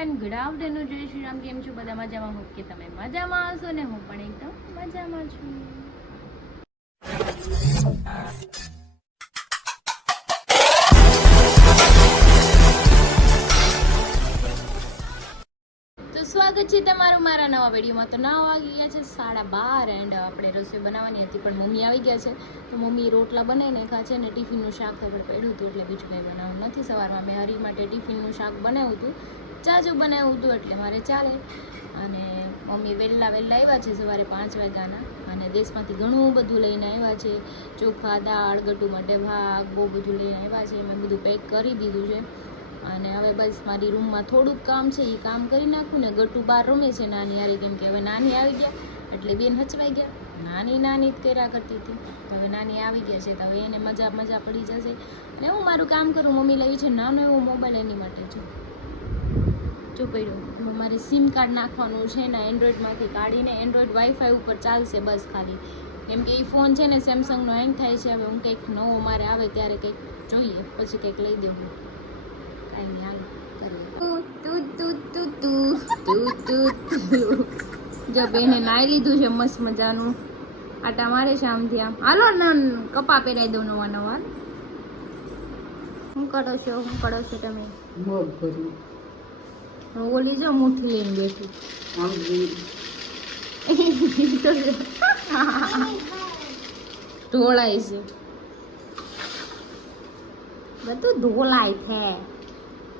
And good afternoon. જય શ્રી રામ. કેમ છો બધા? મજામાં? હોપ કે તમે મજામાં હશો ને હું પણ એકદમ મજામાં છું. તો સ્વાગત છે તમારું મારા નવા વિડીયોમાં. તો 9 વાગી ગયા છે, 12:30 એન્ડ આપણે રસોઈ બનાવવાની હતી પણ મમ્મી આવી ગયા છે તો મમ્મી રોટલા બનાવી નાખ્યા છે ને ટિફિનનું શાક ખબર પડ્યું હતું એટલે બીજું કંઈ બનાવવું નથી. સવારમાં મેં હરી માટે ટિફિનનું શાક બનાવ્યું હતું, ચાજુ બનાવ્યું હતું એટલે મારે ચાલે. અને મમ્મી વહેલા આવ્યા છે સવારે 5 વાગ્યાના અને દેશમાંથી ઘણું બધું લઈને આવ્યા છે. ચોખા, દાળ, ગટ્ટુ માટે ભાગ, બહુ બધું લઈને આવ્યા છે. મેં બધું પેક કરી દીધું છે અને હવે બસ મારી રૂમમાં થોડુંક કામ છે, એ કામ કરી નાખું ને. ગટ્ટુ બહાર રમે છે નાની યારે, કેમ કે હવે નાની આવી ગયા એટલે બેન હચવાઈ ગયા. નાની જ કર્યા કરતી હતી, હવે નાની આવી ગયા છે તો હવે એને મજા પડી જશે અને હું મારું કામ કરું. મમ્મી લાવી છે નાનો એવો મોબાઈલ એની માટે જો પડ્યો. મારે સિમ કાર્ડ નાખવાનું છે ને એન્ડ્રોઈડમાંથી કાઢીને એન્ડ્રોઈડ વાઈફાઈ ઉપર ચાલશે બસ ખાલી, કેમ કે એ ફોન છે ને સેમસંગનો હેંગ થાય છે. હવે હું કંઈક નવો મારે આવે ત્યારે કંઈક જોઈએ પછી કંઈક લઈ દેવું. કાંઈ નહીં, હાલ જો બેને નાઈ લીધું છે મસ્ત મજાનું, આટા મારે છે આમથી આમ. હાલો ને કપા પહેરાઈ દઉં નવા. શું કરો છો તમે? મગ ભરી ઓલી જો મુઠ્ઠી લઈને બેઠી ઢોળાય છે બધું, ઢોલાય છે.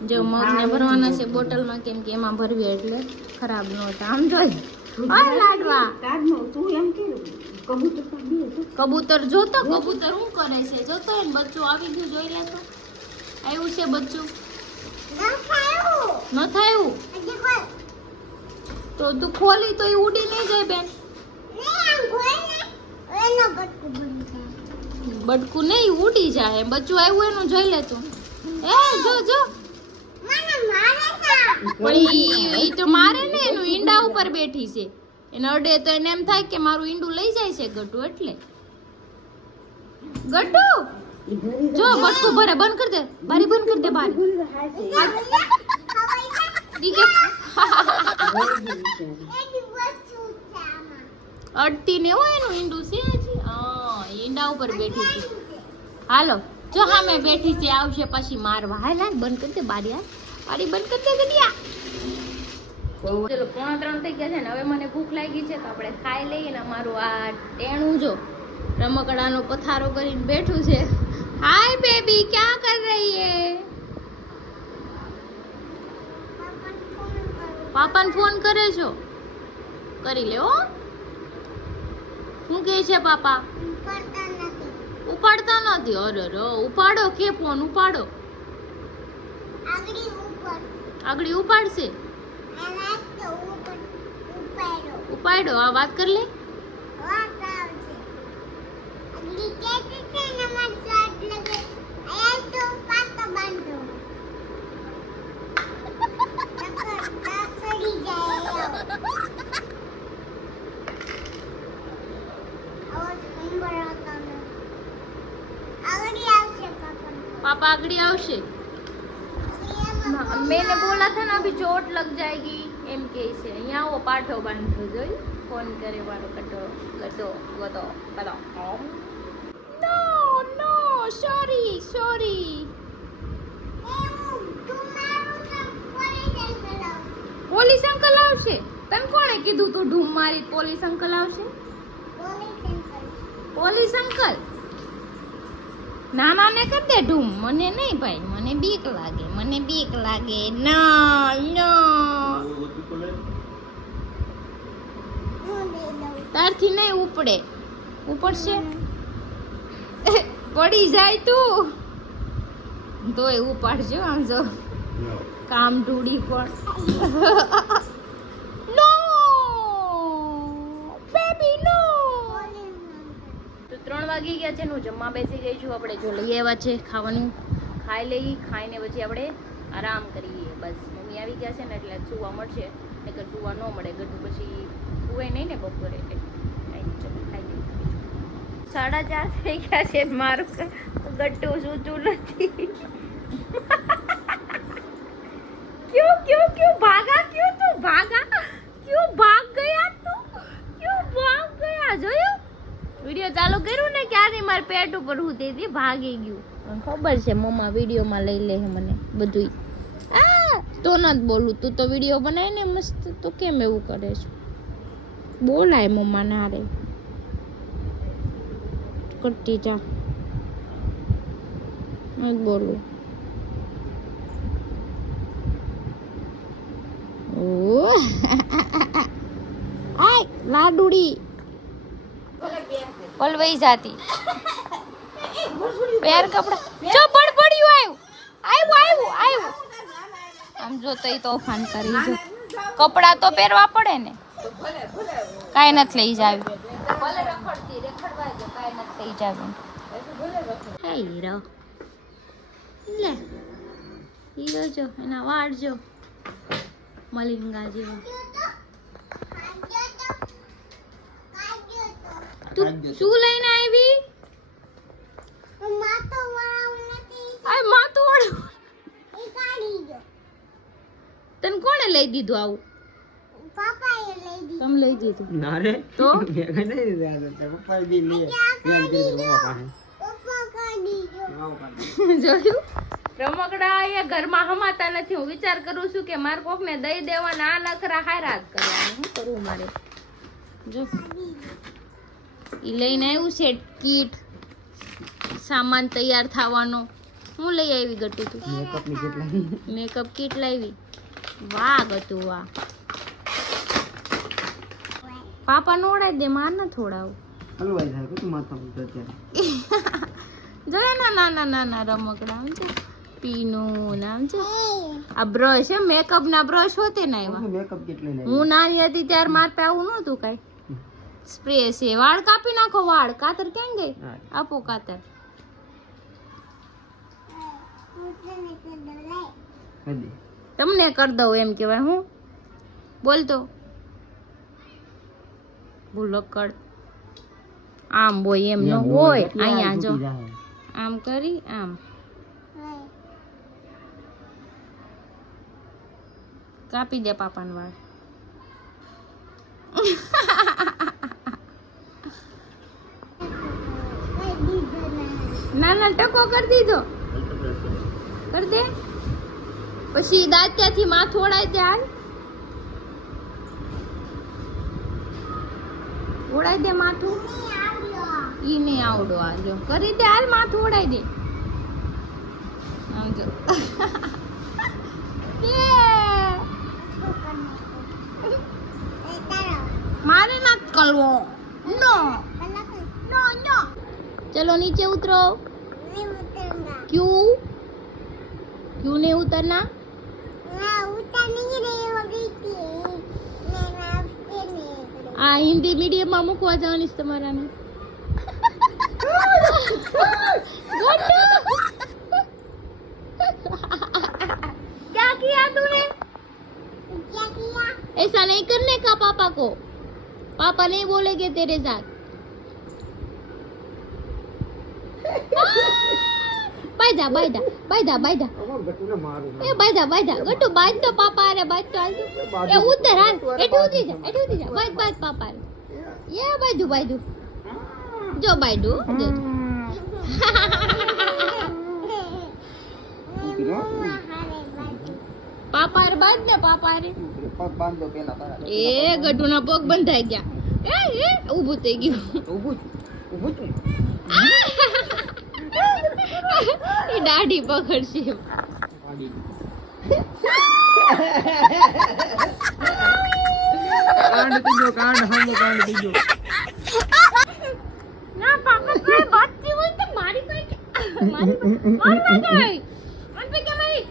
જો મગને ભરવાના છે બોટલમાં, કેમ કે એમાં ભરવી એટલે ખરાબ ન હતા. આમ જોઈ લાડવા કબૂતર જોતો, કબૂતર શું કરે છે જોતો. એને બચ્ચું આવી ગયું, જોઈ લેતો. આવ્યું છે બચ્ચું, ન થાયું તો તું ખોલી તો એ ઉડી નહીં જાય બેન. બટકું નહીં ઉડી જાય, બચ્ચું આવ્યું એનું જોઈ લેતું. એ જો પણ ઈ તો મારે ને, એનું ઈંડા ઉપર બેઠી છે, એને અડે તો એને એમ થાય કે મારું ઈંડું લઈ જાય છે ગટ્ટુ. એટલે ગટ્ટુ જો બટકું ભરે, બંધ કરી દે બારી, બંધ કરી દે બારી. અડતી ને હોય એનું ઈંડું છે હજી. હા, ઈંડા ઉપર બેઠી છે. હાલો જો હા મેં બેઠી છે, આવશે પછી મારવા. હાલ બંધ કરી દે બારી, બારી બંધ કરી દે ગડિયા. ચલો 2:45 થઈ ગયા છે ને હવે મને ભૂખ લાગી છે તો આપણે ખાઈ લઈએ ને. અમારું આ ટેણું જો રમકડાનો પથારો કરીને બેઠું છે. હાય બેબી, ક્યાં કર રહી હે? પાપાને ફોન કરે છો? કરી લે હો. શું કહે છે પાપા? ઉપાડતા નથી. અરે ઉપાડો કે ફોન ઉપાડો. આગળી ઉપાડશે. ઉપાડો, આ વાત કર લે. पापा आगड़ी आवशे. मैंने बोला था ना अभी चोट लग जाएगी एम के से. यहाँ वो पाठो बांधो जोई फोन करे वालो कटो गटो गटो गटो. No sorry. પોલીસ અંકલ આવશે. તને કોણે કીધું તું ઢૂમ મારી પોલીસ અંકલ આવશે? પોલીસ અંકલ નાના ને કર દે ઢૂમ. મને નહીં ભાઈ, મને બીક લાગે. નો તારથી નહીં ઉપડશે. પડી જાય તું તોય ઉપાડજો. આમ જો કામ ઢૂડી પણ. નો બેબી નો. તો 3 વાગી ગયા છે, હું જમવા બેસી ગઈ છું. આપણે જો લઈ આવ્યા છે ખાવાનું, ખાઈ લઈ. ખાઈને પછી આપણે આરામ કરીએ. બસ મમ્મી આવી ગયા છે ને એટલે સુવા મળશે, નકર સુવા ન મળે. ગટ્ટુ પછી સુવે નહીં ને બપોરે. એટલે ચલો ખાઈ લઈએ. 4:30 થઈ ગયા છે. મારું ગટ્ટુ સૂતું નથી. ક્यों भाई ઉપર હું તે ભાગી ગયું. ખબર છે મમ્મા વિડીયોમાં લઈ લે મને બધું. તો નથી બોલું, તું તો વિડીયો બનાય ને મસ્ત, તો કેમ એવું કરે છે? બોલાય મમ્મા ના રે કરતી જા, નથી બોલું. આય લાડુડી પલવાઈ જાતી પેર કપડા જો પડ્યું આવ્યું. આમ જો તઈ તોફાન કરી જો, કપડા તો પહેરવા પડે ને, કાઈ નથી લઈ જાવી. ભલે રખડવા દે, કાઈ નથી લઈ જાવી. હે હીરો લે, હીરો જો એના વાળ જો મલિંગા જેવો. તું શું લઈને આવી? માથું વાળું તને કોણે લઈ દીધું આવું? પાપાએ લઈ દીધું. તમે લઈ દીધું? ના રે, તો મેં કઈ નહીં દીધું. પપ્પાએ દી લે. બેન કીધું પપ્પા કાઢી જોયું? રમકડા અહીંયા ઘરમાં હમાતા નથી. હું વિચાર કરું છું કે મારે કોકને દઈ દેવાના, આ નખરા હારા જ કરવાના. શું કરવું મારે? જો ઈ લઈને આવ્યું છે કીટ, સામાન તૈયાર થવાનો. હું લઈ આવી ગટુ? તું મેકઅપ કીટ લાવી? વાહ ગટુ વાહ. પાપા નોડાઈ દે, માર ના થોડાવ. હલવાઈ જાય તું માથા ઉપર અત્યારે. જોયા ના નાના રમકડા આમ છે, પીનું નામ છે. આ બ્રશ છે, મેકઅપ ના બ્રશ હોતે ને એવા. મેકઅપ કેટલે લઈ? હું નાની હતી ત્યારે માર પે આવું નહોતું કઈ. સ્પ્રે છે, વાળ કાપી નાખો. વાળ કાતર ક્યાં ગઈ? આપો કાતર. તમને કર દઉં એમ કેવાય. હું બોલતો ભૂલકડ આમ બોય એમ ન હોય. અહીંયા જો આમ કરી આમ કાપી દે પાપાના વાળ. ના ટકો કરી દીધો. કર દે પછી દાંતિયાથી માથું ઓળાઈ દે. હાલ ઓળાઈ દે માથું. ઈ નહીં આવડો. આ જો કરી દે. હાલ માથું ઓળાઈ દે. આમ જો મારે ના કરવો. નો નો નો. चलो नीचे उतरो. क्यों क्यों नहीं उतरना? उतर नहीं रही हो गई थी. आ हिंदी मीडियम में मुकवा जानी है तुम्हारा ने. क्या किया तूने? क्या किया? ऐसा नहीं करने का पापा को. पापा नहीं बोलेंगे तेरे साथ. બાયદા બાયદા બાયદા બાયદા એ બાયદા બાયદા ગટુ બાજ તો પાપા રે બાજ તો આજ એ ઉતર હાલ એઠું ઉતરી જા બાજ બાજ પાપા રે એ બાયદુ બાયદુ જો બાયદુ જો પાપા રે બાજ ને પાપા રે પગ બાંધો પેલા તારા એ ગટુ ના પગ બંધાઈ ગયા એ ઊભું થઈ ગયું ઊભું એ દાઢી પકડશે. કાંડ તીજો કાંડ હામો કાંડ તીજો. ના પાપા કોઈ બાતથી હોય તો મારી કોઈ મારી ગઈ અન પે કે મારી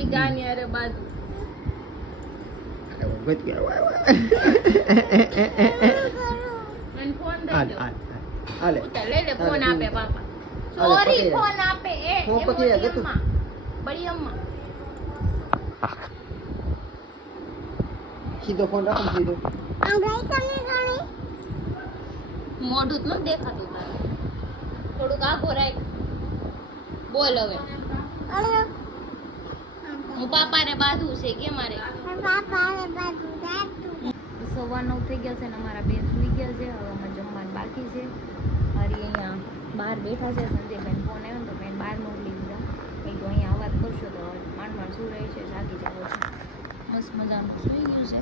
ઈ ગાની અરે બાજુ ગત કે મન ફોન દે હાલે લે લે ફોન આપે પાપા. સોરી ફોન આપે એ બડી અમ્મા સીધો ફોન રાખો સીધો. આ ગઈ તમે ગાણી મોઢું ન દેખાતું તારે. થોડુંક આગો રાખ. બોલ હવે. હું પાપા રે બાધું છે કે મારે પાપા રે બાધું 9:15 થઈ ગયા છે ને અમારા બેન સુઈ ગયા છે. હવે અમે જમવાનું બાકી છે. મારી અહીંયા બહાર બેઠા છે. સંજયભાઈ ફોન આવ્યો તો મેં બહાર મોકલી દીધા. એ તો અહીંયા અવાજ કરશો તો માંડ શું રહે છે, જાગી જાવ છે. મસ્ત મજાનું સૂઈ ગયું છે.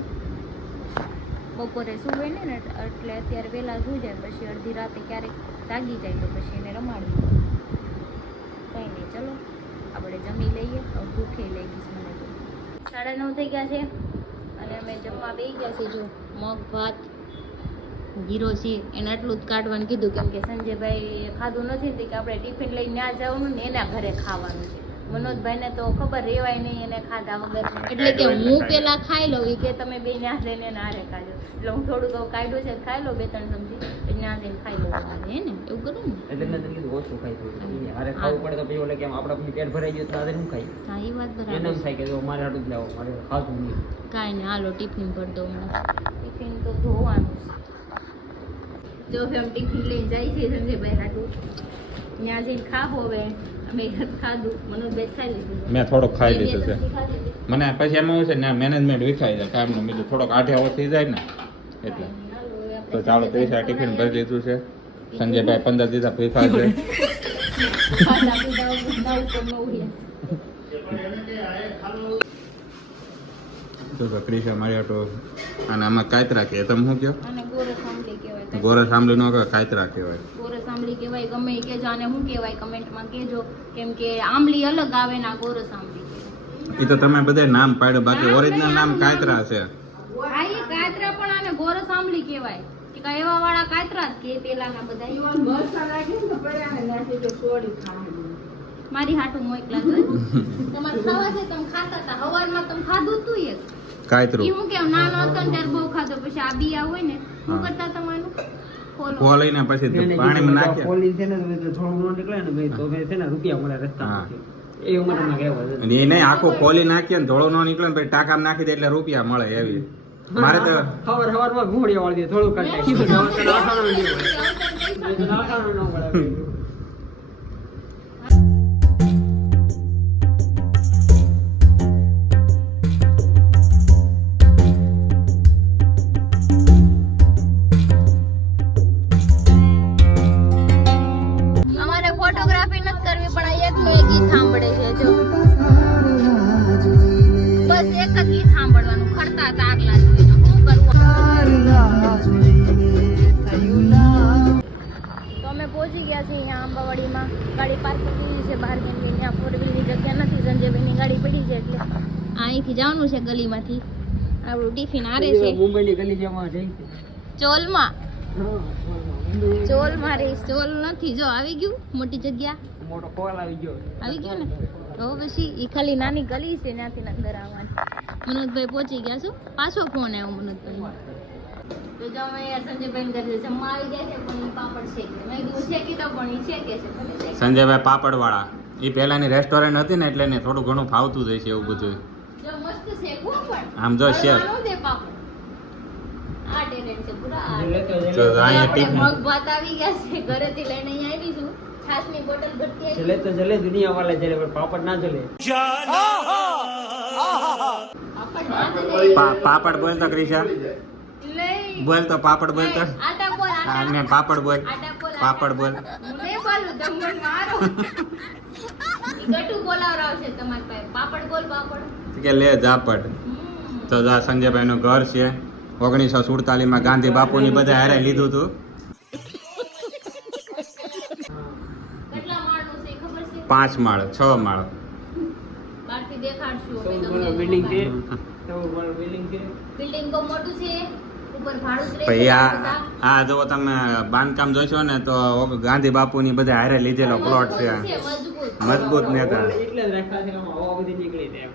બપોરે સૂવે ને એટલે અત્યારે વહેલા સૂઈ જાય, પછી અડધી રાતે ક્યારેક જાગી જાય તો પછી એને રમાડવી. કંઈ નહીં, ચલો આપણે જમી લઈએ. ભૂખે લઈ ગઈશ મને તો. 9:30 થઈ ગયા છે અને અમે જમવા બેસી ગયા છે. જો મગ ભાત જીરો છે એને આટલું જ કાઢવાનું કીધું, કેમ કે સંજયભાઈ ખાધું નથી ને કે આપણે ટિફિન લઈને ત્યાં જવાનું ને એના ઘરે ખાવાનું છે. મનોજભાઈને તો ખબર રેવાય નહીં એને ખાધા વગર, એટલે કે હું પેલા ખાઈ લઉં. એ કે તમે બે ત્યાં જઈને નારે ખાજો, એટલે હું થોડુંક કાઢ્યું છે ખાઈ લો 2-3 ચમચી, ત્યાં જઈને ખાઈ લો. હે ને એવું કરું ને એટલે મેં તને કીધું ઓછું ખાઈ થોડું. અરે ખાવું પડે તો પછી ઓલે કેમ આપણા પેટ ભરાઈ ગયું તો આજે હું ખાઈ. હા એ વાત બરાબર. એને એમ થાય કે જો મારે હાટું જ લાવો, મારે ખાતું નહીં. કાંઈ નહીં, હાલો ટિફિન ભરી દઉં હમણાં. ટિફિન તો ધોવાનું છે. જો હવે આમ ટિફિન લઈને જાય છે સંજયભાઈ હાટું. ત્યાં જઈને ખાવો હવે. અમે ખાધું, મનોજભાઈ ખાઈ લીધું. મેં થોડોક ખાઈ બે લીધું છે. ચમચી ખાધી હતી. મને પછી એમાં એવું છે ને મેનેજમેન્ટ વિખાઈ જાય કામનું. બીજું થોડોક આઠે થઈ જાય ને એટલે તો ચાલો 30 ટિફિન ભરી દીધું છે. સંજયભાઈ 15 દીધા ભૂખા છે. ખાધા પીધા ઉપર ન ઉડ્યા. તો ક્રિશા મારી આટો અને આમાં કાયતરા કહે, તમે શું કહો? અને ગોરસ આંબલી કહેવાય. ગોરસ આંબલી નો કહેવાય, કાયતરા કહેવાય. ગોરસ આંબલી કહેવાય, ગમે એ કહેજો. આને શું કહેવાય કમેન્ટમાં કહેજો, કેમ કે આંબલી અલગ આવે ને આ ગોરસ આંબલી કહેવાય. એ તો તમે બધા નામ પાડ્યો, બાકી ઓરિજિનલ નામ કાયતરા છે. હા એ કાતરા પણ આને ગોરસ આંબલી કહેવાય. કે કાંઈ એવા વાળા કાતરા જ કે પેલાના બધા. મારી હાટું મોકલા જોઈ. તમારે ખાવા છે તમે ખાતા હતા. હવારમાં તમે ખાધું તું એક કાયતરું ઈ હું કેમ નાનો હતો ને ત્યારે બહુ ખાધો. પછી આ બિયા હોય ને શું કરતા તમારું ખોલીને પછી પાણીમાં નાખ્યા. પોલી છે ને તો થોડું ઘણું નીકળે ને ભાઈ તો ભાઈ છે ને રૂપિયા મળે રસ્તામાંથી. એ ઉંમરમાં કહેવાય છે. અને એ નહીં આખું ખોલી નાખીએ ને ધોળો ન નીકળે ને પછી ટાંકામાં નાખી દે એટલે રૂપિયા મળે એવી. મારે તો સવારમાં ઘોડિયા વાળી દે થોડું કાઢી નાખવાનું ન મળે. અમારે ફોટોગ્રાફી નથી કરવી પણ આ એકનું એક ગીત સાંભળે છે. જો બસ એક જ ગીત સાંભળવાનું. ખડતા હતા આગલા જોઈને શું કરવું. તો અમે પહોંચી ગયા છીએ અહીંયા આંબાવાડીમાં. ગાડી પાર્ક કરી દીધી છે બહાર, કેમ કે ત્યાં 4 વ્હીલની જગ્યા નથી. સંજયભાઈની ગાડી પડી છે એટલે અહીંથી જવાનું છે ગલીમાંથી. આપણું ટિફિન આરે છે મુંબઈની ગલી જેમાં જઈ છે. ચોલમાં. ચોલ મારી ચોલ નથી. જો આવી ગયું મોટી જગ્યા. મોટો કોલ આવી ગયો. આવી ગયો ને તો પછી ઈ ખાલી નાની ગલી છે, ત્યાંથી અંદર આવવાની. મનોજભાઈ પહોંચી ગયા છું. પાછો ફોન આવ્યો મનોજભાઈ. તો જો અમે યાર સંજયભાઈ ઘરે જમવા આવી ગયા છે પણ ઈ પાપડ શેકે. મેં કીધું શેકી દો પણ ઈ શેકે છે. સંજયભાઈ પાપડ વાળા એ પહેલાની રેસ્ટોરન્ટ હતી ને એટલે એને થોડું ઘણું ફાવતું જાય છે એવું બધું. જો મસ્ત શેકવું પણ આમ જો શેક દે પાપડ. આ ટેલેન્ટ છે પૂરા. તો અહીંયા ટિફિન મગ ભાત આવી ગયા છે. ઘરેથી લઈને અહીંયા આવી છું. છાશની બોટલ ઘટતી આવી. ચલે તો ચલે દુનિયા વાળા ચલે પણ પાપડ ના ચલે. પાપડ ના દે. પાપડ બોલ તો ક્રિશા લઈ બોલ તો પાપડ બોલ તો. આટા બોલ આટા. હા ને પાપડ બોલ. આટા બોલ. પાપડ બોલ. હું નહીં બોલું તમને મારો. ઈ ગટુ બોલાવરાવશે તમારી પાસે. પાપડ બોલ પાપડ. કે લે જાપડ. તો આ સંજયભાઈ નું ઘર છે. 1947 માં ગાંધી બાપુની બધા હારે લીધું હતું. કેટલા માળનું છે ખબર છે? 5 માળ 6 માળ. બહારથી દેખાડશું અમે સૌ તમને. બિલ્ડિંગ છે. સૌ બિલ્ડિંગ છે. બિલ્ડિંગ બહુ મોટું છે. ઉપર ભાડું જ રહે પછી છે આ બધા. આ જો તમે બાંધકામ જોશો ને તો ગાંધી બાપુની બધા હારે લીધેલો પ્લોટ છે. મજબૂત. મજબૂત નેતા. એટલે જ રાખતા છે કે આમાં હવા બધી નીકળી જાય.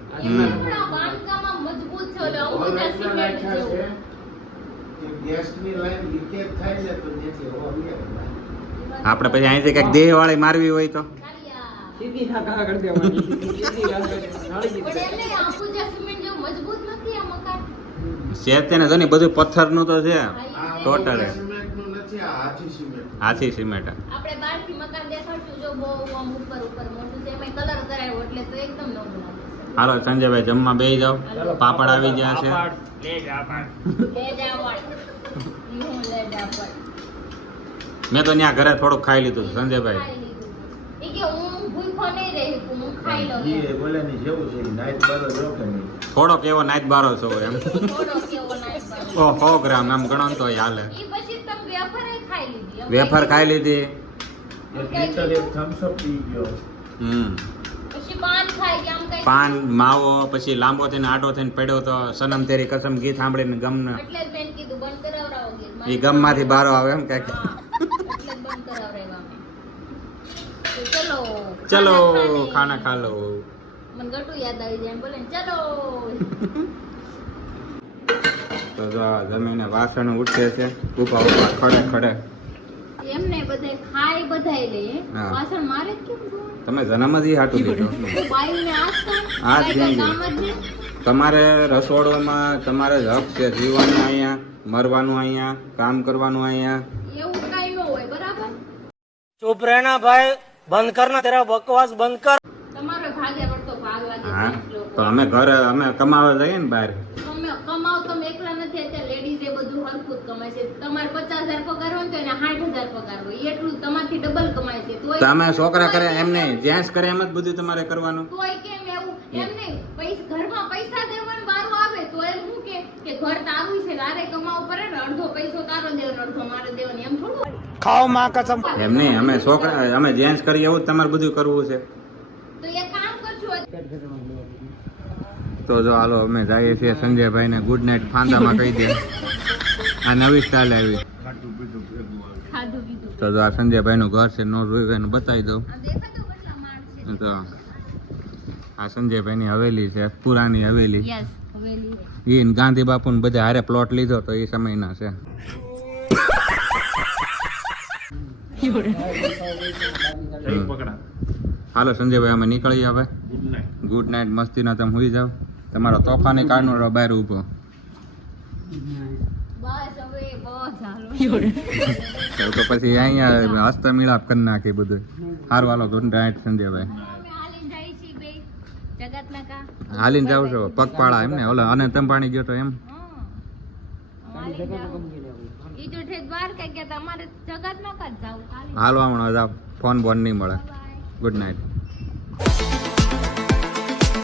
પૂરા બાંધકામમાં મજબૂત છે. ઓલે અંબુજા સિમેન્ટ જેવું. ગેસની લાઈન લીકેજ થાય છે તો જેથી હવા નીકળે. આપણે પછી અહીંથી કઈક દેહ વાળી મારવી હોય તો કાલિયા. સીધી ઠાકા કરી દેવાની. સીધી ઘા કરી દેવાની. પણ એમ નહીં, અંબુજા સિમેન્ટ જેવું મજબૂત નથી આ મકાન. છે તેને જો ને બધું પથ્થરનું તો છે. હા, ઈ ટોટલ છે. હે. સિમેન્ટનું નથી, આ હાથી સિમેન્ટ. હાથી સિમેન્ટ. આપણે બહારથી મકાન દેખાડશું જો બહુ આમ ઉપર ઉપર મોટું છે. એમાં કલર કરાયો એટલે તો એકદમ નવું લાગે છે. હાલો સંજયભાઈ જમવા બેસી જાઓ. હાલો. પાપડ આવી ગયા છે. પાપડ, લે જા પાપડ. લે જાવડ હું લે જાવડ મેં તો ત્યાં ઘરે થોડુંક ખાઈ લીધું સંજયભાઈ. ખાઈ લીધું એ કે હું ભૂખો નહીં રહી હું ખાઈ લઉં ઈ બોલાની જેવું છે નાઈટ બારો જો કે નહીં થોડોક એવો નાઈટ બારો છો એમ. થોડો કેવો નાઈટ બાર. ઓ 100 ગ્રામ એમ ગણો ને તો હાલે. ઈ પછી તમે વેફર ખાઈ લીધી વેફર ખાઈ લીધી. એક લીટર એક થમ્સ અપ પી ગયો પછી પાન ખાઈ ગયા આમ કઈ પાન માવો પછી લાંબો થઈને આડો થઈને પડ્યો તો સનમ તેરી કસમ ગીત સાંભળીને ગમને એટલે જ બેન કીધું બંધ કરાવરાવો ગીત. એ ગમમાંથી બારો આવે એમ કઈક. હા, એટલે જ બંધ કરાવરાવ્યા અમે. તો ચલો ચલો ખાને. ખાના ખા લો. મને ગટુ યાદ આવી જાય એમ બોલે ને, ચલો તો જો આ જમીને વાસણ ઉઠે છે ઉભા ઉભા ખડે ખડે. એમને બધે ખાઈ બધાય લે હા. વાસણ મારે જ કેમ ધોવાનું? તમે જન્મ જ ઈ હાટું લીધો. તો બાઈને આજ કામ? આજ કાંઈ જેમ કામ જ નહીં. તમારે રસોડોમાં તમારે જ હક છે જીવવાનું અહીંયા, મરવાનું અહીંયા, કામ કરવાનું અહીંયા. એવું કાંઈ ન હોય બરાબર. चुप रहना भाई, बंद करना तेरा बकवास बंद कर. તમારો ભાગે પડતો ભાગ લાગે હા છે લોકો. તો અમે ઘરે અમે કમાવા જઈએ ને બહાર. તમે કમાવ તમે એકલા નથી અત્યારે લેડીઝ એ બધું હરખું જ કમાય છે. તમારે 50,000 પગાર હોય ને તો એને 60,000 પગાર હોય એટલું તમારથી ડબલ કમાય છે. તોય તમે છોકરા કરે એમ નહીં, જેન્ટ્સ કરે એમ જ બધું તમારે કરવાનું. તોય કેમ એવું એમ નહીં ઘરમાં પૈસા દેવાનું વારો આવે તો એમ શું કે ઘર તારું છે તારે કમાવું પડે ને અડધો પૈસો તારો દેવાનો અડધો મારો દેવાનો એમ થોડું હોય? खाओ माँ कसम. એમ નહીં, અમે છોકરા અમે જેન્ટ્સ કરીએ એવું જ તમારે બધું કરવું છે. તો એક કામ કરશું તો જો હાલો અમે જઈએ છીએ સંજયભાઈને ગુડ નાઇટ ફાંદામાં કહી દે. આ નવી સ્ટાઇલ આવી. ખાધું પીધું તો જો આ સંજયભાઈનું ઘર છે, નો જોયું એને બતાવી દઉં. આ દેખાતું કેટલા માળ છે? તો આ સંજયભાઈની હવેલી છે, પુરાની હવેલી. યસ હવેલી ઈ ગાંધી બાપુને બધા હારે પ્લોટ લીધો તો એ સમયના છે. હાલો સંજયભાઈ અમે નીકળીએ હવે. ગુડ નાઇટ, મસ્તીના તમે સુઈ જાઓ. તમારો તોફાની કારનો બહાર ઊભો. બસ હવે બસ હાલો તો પછી અહીંયા હસ્તા મિલાપ કરી નાખી બધું. સારું હાલો ગુડ નાઇટ સંજયભાઈ. અમે હાલીને જાય છીએ બે જગતના કા હાલીને જાવ છો પગપાળા એમ ને? ઓલા અને તંબાણી ગયો તો એમ. ઈ જો ઠેક બહાર કઈ ગયા તા અમારે જગતના કા જ જાવું ખાલી હાલો હમણાં જાવ, ફોન બોન નહીં મળે. Good night.